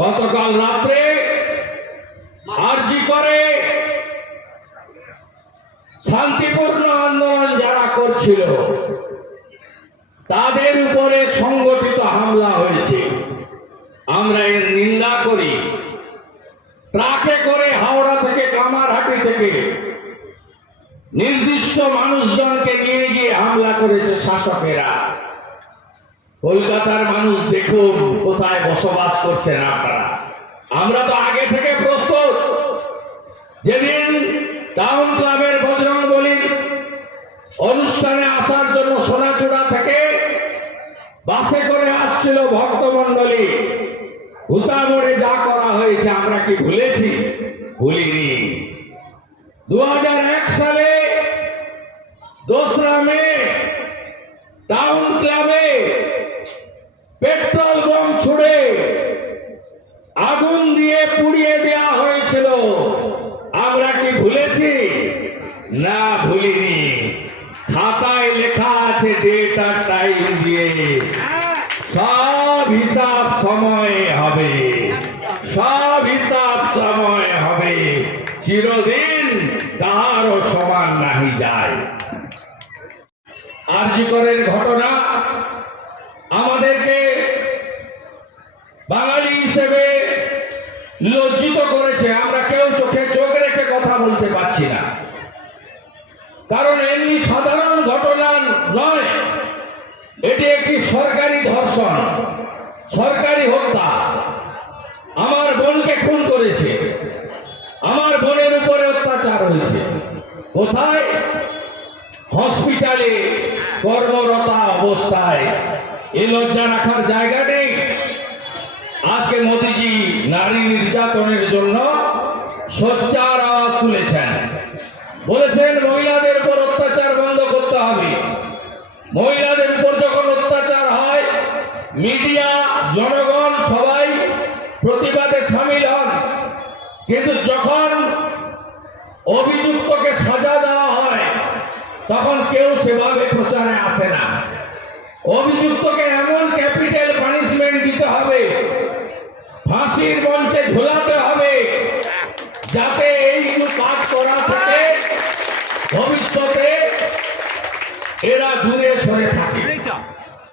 গতকাল রাত্রে আরজি করে শান্তিপূর্ণ আন্দোলন যারা করছিল তাদের উপরে সংগঠিত হামলা হয়েছে। আমরা এর নিন্দা করি। ট্রাকে করে হাওড়া থেকে কামারহাটি থেকে নির্দিষ্ট মানুষজনকে নিয়ে গিয়ে হামলা করেছে শাসকেরা। কলকাতার মানুষ দেখুন কোথায় বসবাস করছেন আপনারা। আমরা তো আগে থেকে প্রস্তুত। যেদিন টাউন ক্লাবের বজরংবলী অনুষ্ঠানে আসার জন্য সোনাচূড়া থেকে বাসে করে আসছিল ভক্তমণ্ডলী, হুতামোড়ে যা করা হয়েছে আমরা কি ভুলেছি? ভুলিনি। 2001 সালে 2রা মে টাউন ক্লাবে পেট্রোল বোম ছুড়ে আগুন দিয়ে পুড়িয়ে দেওয়া হয়েছিল। আমরা কি ভুলেছি? না, ভুলিনি। খাতায় লেখা আছে ডেট আর টাইম দিয়ে। সব হিসাব সময় হবে, সব হিসাব সময় হবে। চিরদিন কারো সমান নাহি যায়। আরজি করের ঘটনা আমাদেরকে বাঙালি হিসেবে লজ্জিত করেছে। আমরা কেউ চোখে চোখ রেখে কথা বলতে পারছি না, কারণ এমনি সাধারণ ঘটনা নয়। এটি একটি সরকারি ধর্ষণ, সরকারি হত্যা। আমার বোনকে খুন করেছে, আমার বোনের উপরে অত্যাচার হয়েছে। কোথায়? হসপিটালে কর্মরতা অবস্থায়। এ লজ্জা রাখার জায়গা নেই। আজকে মোদিজি নারী নির্যাতনের জন্য সোচ্চার আওয়াজ তুলেছেন, বলেছেন মহিলাদের উপর অত্যাচার বন্ধ করতে হবে। মহিলাদের উপর যখন অত্যাচার হয়, মিডিয়া, জনগণ সবাই প্রতিবাদে সামিল হন, কিন্তু যখন অভিযুক্তকে সাজা দেওয়া হয় তখন কেউ সেভাবে প্রচারে আসে না। অভিযুক্তকে এমন ক্যাপিটাল পানিশমেন্ট দিতে হবে, ফাঁসির মঞ্চে ঝোলা